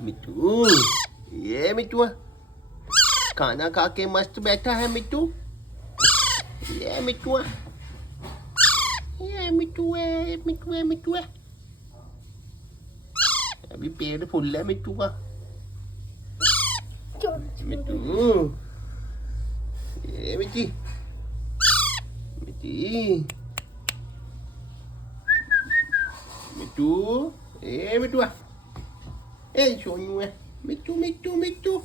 मिट्टू, ये मिट्टू खाना खा के मस्त बैठा है मिट्टू। ये मिट्टू ये मिट्टू है, मिट्टू है, मिट्टू है। अभी पेड़ फूल है मिट्टू का। मिट्टू, ये मिट्टी, मिट्टी, मिट्टू, ये मिट्टू, ए सोनू है, मिट्टू, मिट्टू, मिट्टू।